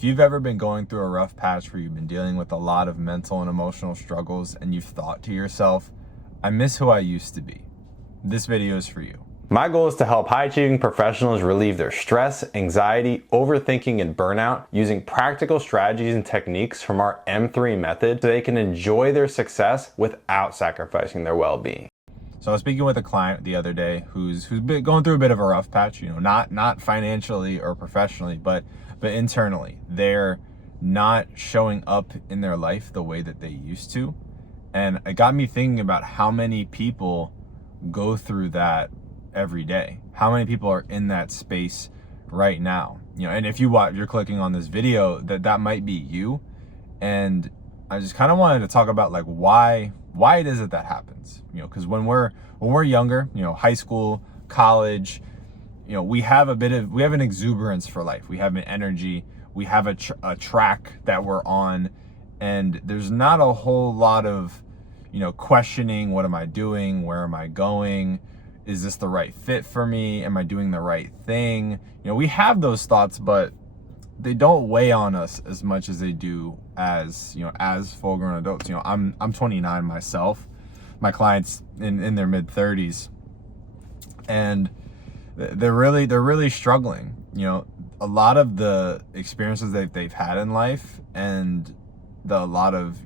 If you've ever been going through a rough patch where you've been dealing with a lot of mental and emotional struggles and you've thought to yourself, I miss who I used to be, this video is for you. My goal is to help high-achieving professionals relieve their stress, anxiety, overthinking, and burnout using practical strategies and techniques from our M3 method so they can enjoy their success without sacrificing their well-being. So I was speaking with a client the other day who's been going through a bit of a rough patch, not financially or professionally, but internally. They're not showing up in their life the way that they used to. And it got me thinking about how many people go through that every day. How many people are in that space right now? And if you're clicking on this video, that might be you. And I just kind of wanted to talk about like why it is that happens. Because when we're younger, high school, college, we have an exuberance for life. We have an energy. We have a track that we're on, and there's not a whole lot of questioning. What am I doing? Where am I going? Is this the right fit for me? Am I doing the right thing? We have those thoughts, but they don't weigh on us as much as they do as full-grown adults. I'm 29 myself. My clients in their mid-30s, and they're really struggling. A lot of the experiences that they've had in life, and a lot of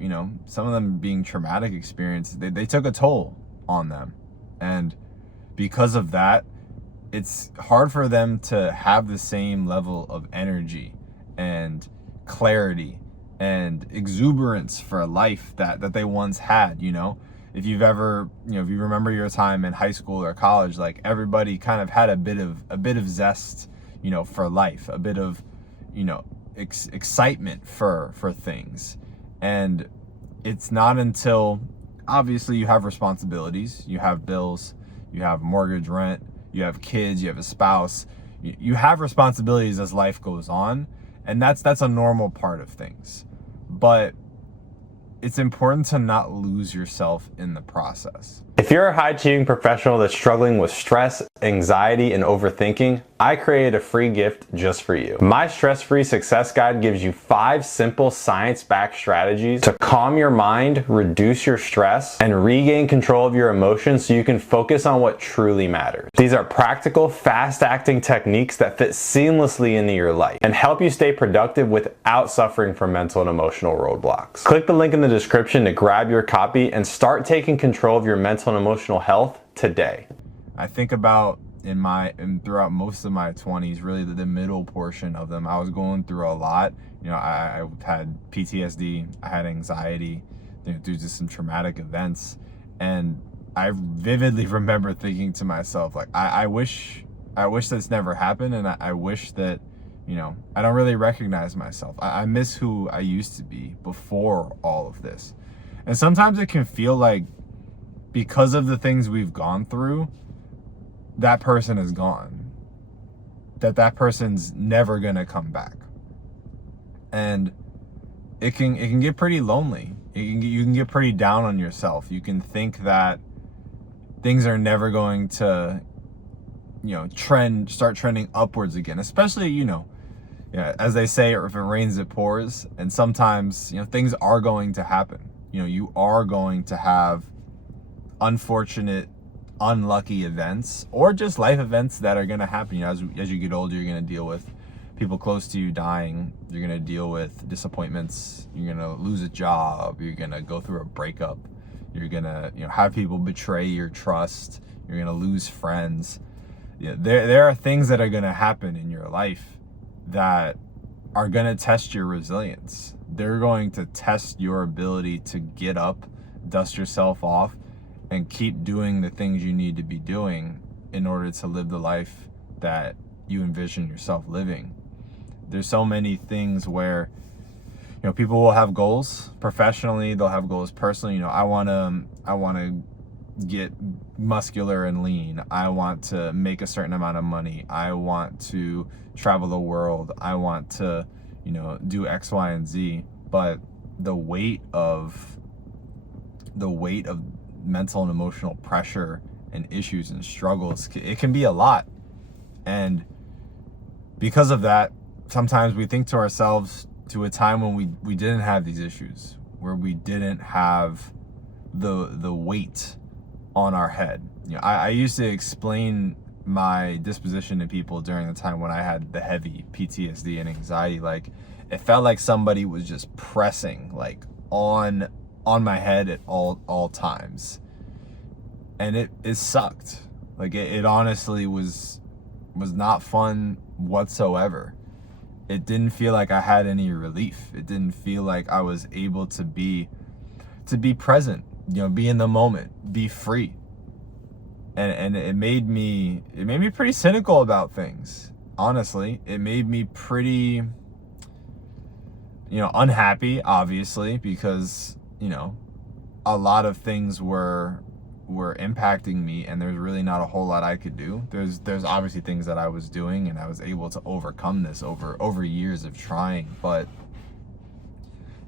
some of them being traumatic experiences, they took a toll on them, and because of that, it's hard for them to have the same level of energy and clarity and exuberance for life that they once had. If you've ever, if you remember your time in high school or college, like everybody kind of had a bit of zest, for life, a bit of, excitement for things. And it's not until obviously you have responsibilities, you have bills, you have mortgage, rent, you have kids, you have a spouse, you have responsibilities as life goes on. And that's a normal part of things. But it's important to not lose yourself in the process. If you're a high-achieving professional that's struggling with stress, anxiety, and overthinking, I created a free gift just for you. My stress-free success guide gives you 5 simple science-backed strategies to calm your mind, reduce your stress, and regain control of your emotions so you can focus on what truly matters. These are practical, fast-acting techniques that fit seamlessly into your life and help you stay productive without suffering from mental and emotional roadblocks. Click the link in the description to grab your copy and start taking control of your mental and emotional health today. I think about throughout most of my 20s, really the middle portion of them, I was going through a lot. I had PTSD, I had anxiety due to some traumatic events, and I vividly remember thinking to myself, like, I wish this never happened, and I wish that I don't really recognize myself. I miss who I used to be before all of this. And sometimes it can feel like because of the things we've gone through, that person is gone. That person's never gonna come back. And it can get pretty lonely. You can get pretty down on yourself. You can think that things are never going to start trending upwards again, especially as they say, if it rains it pours. And sometimes things are going to happen. You are going to have unfortunate, unlucky events, or just life events that are going to happen. As you get older, you're going to deal with people close to you dying. You're going to deal with disappointments. You're going to lose a job. You're going to go through a breakup. You're going to have people betray your trust. You're going to lose friends. There are things that are going to happen in your life that are going to test your resilience. They're going to test your ability to get up, dust yourself off, and keep doing the things you need to be doing in order to live the life that you envision yourself living. There's so many things where people will have goals professionally, they'll have goals personally. I want to get muscular and lean. I want to make a certain amount of money. I want to travel the world. I want to do X, Y, and Z. But the weight of mental and emotional pressure and issues and struggles, it can be a lot. And because of that, sometimes we think to ourselves to a time when we didn't have these issues, where we didn't have the weight on our head. I used to explain my disposition to people during the time when I had the heavy PTSD and anxiety. Like, it felt like somebody was just pressing like on my head at all times, and it sucked. Like, it honestly was not fun whatsoever. It didn't feel like I had any relief. It didn't feel like I was able to be present, be in the moment, be free. And it made me pretty cynical about things. Honestly, it made me pretty, unhappy, obviously, because, a lot of things were impacting me, and there's really not a whole lot I could do. There's obviously things that I was doing, and I was able to overcome this over years of trying, but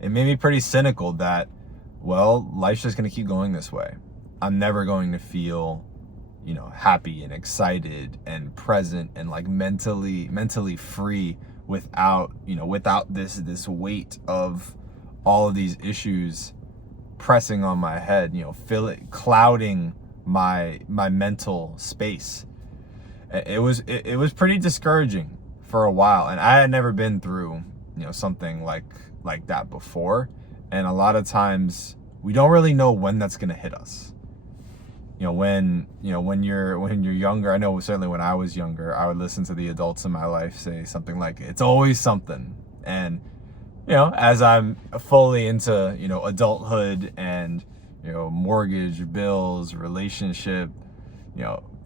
it made me pretty cynical that, well, life's just going to keep going this way. I'm never going to feel, happy and excited and present and like mentally free without this weight of all of these issues pressing on my head, clouding my mental space. It was pretty discouraging for a while, and I had never been through, something like that before. And a lot of times we don't really know when that's going to hit us. When you're younger, I know certainly when I was younger, I would listen to the adults in my life say something like, it's always something. And as I'm fully into, adulthood and, mortgage, bills, relationship,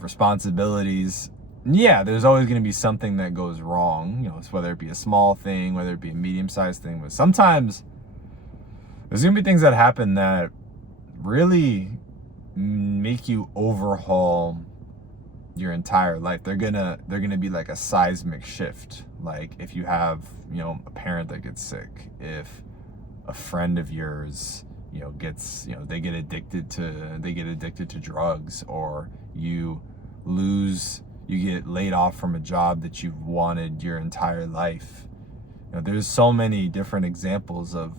responsibilities, yeah, there's always going to be something that goes wrong, whether it be a small thing, whether it be a medium-sized thing. But sometimes there's going to be things that happen that really make you overhaul your entire life. They're gonna be like a seismic shift. Like, if you have, a parent that gets sick, if a friend of yours, gets, they get addicted to drugs, or you get laid off from a job that you've wanted your entire life. There's so many different examples of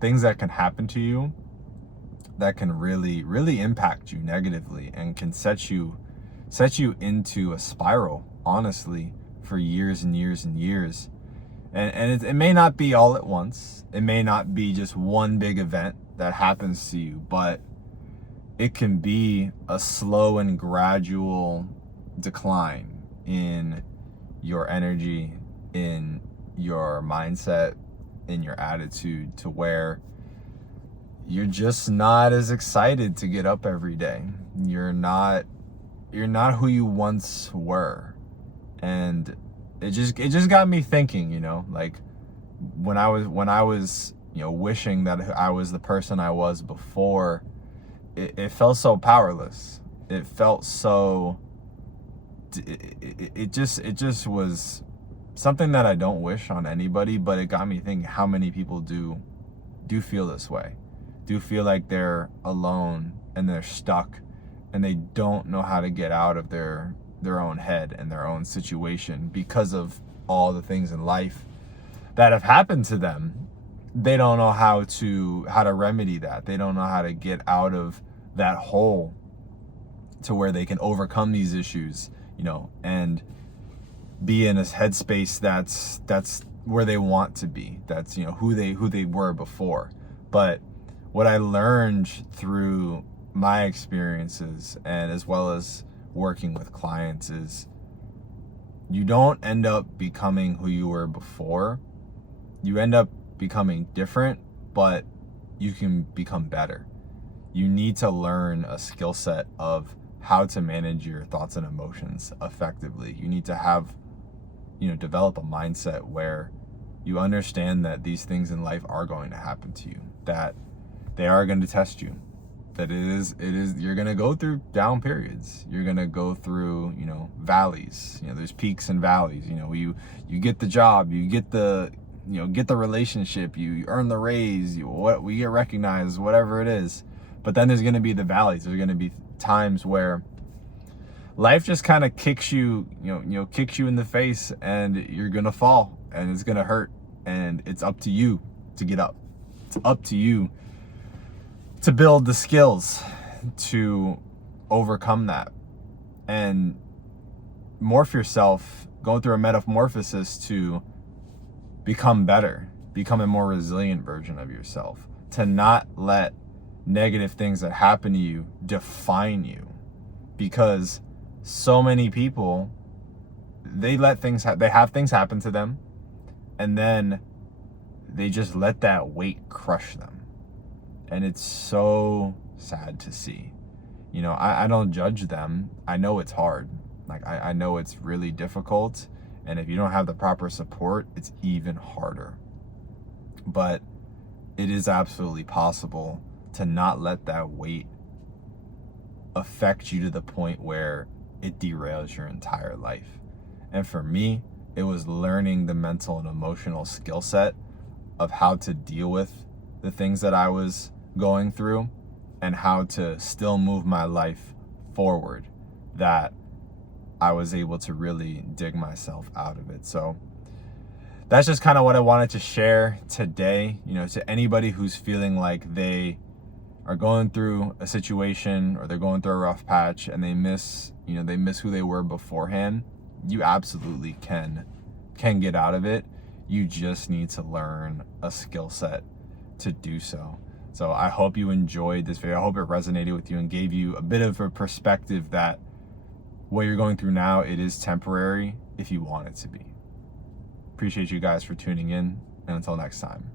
things that can happen to you that can really, really impact you negatively, and can set you into a spiral, honestly, for years and years and years. And it may not be all at once. It may not be just one big event that happens to you, but it can be a slow and gradual decline in your energy, in your mindset, in your attitude, to where you're just not as excited to get up every day. You're not who you once were. And it just got me thinking, like, when I was wishing that I was the person I was before, it felt so powerless. It felt so, it just was something that I don't wish on anybody, but it got me thinking how many people do feel this way. Do feel like they're alone and they're stuck, and they don't know how to get out of their own head and their own situation because of all the things in life that have happened to them. They don't know how to remedy that. They don't know how to get out of that hole to where they can overcome these issues, and be in a headspace that's where they want to be. That's, who they were before. But what I learned through my experiences, and as well as working with clients, is you don't end up becoming who you were before. You end up becoming different, but you can become better. You need to learn a skill set of how to manage your thoughts and emotions effectively. You need to have, develop a mindset where you understand that these things in life are going to happen to you, that they are going to test you, that you're going to go through down periods. You're going to go through, valleys. There's peaks and valleys. You get the job, you get the relationship, you earn the raise, we get recognized, whatever it is. But then there's going to be the valleys. There's going to be times where life just kind of kicks you in the face, and you're going to fall. and it's gonna hurt, and it's up to you to get up. It's up to you to build the skills to overcome that and morph yourself, going through a metamorphosis to become better, become a more resilient version of yourself, to not let negative things that happen to you define you. Because so many people, they let things they have things happen to them, and then they just let that weight crush them. And it's so sad to see. You know, I don't judge them. I know it's hard. Like, I know it's really difficult. And if you don't have the proper support, it's even harder. But it is absolutely possible to not let that weight affect you to the point where it derails your entire life. And for me, it was learning the mental and emotional skill set of how to deal with the things that I was going through and how to still move my life forward, that I was able to really dig myself out of it. So that's just kind of what I wanted to share today, you know, to anybody who's feeling like they are going through a situation or they're going through a rough patch and they miss who they were beforehand. You absolutely can get out of it. You just need to learn a skill set to do so. So I hope you enjoyed this video. I hope it resonated with you and gave you a bit of a perspective that what you're going through now, it is temporary if you want it to be. Appreciate you guys for tuning in, and until next time.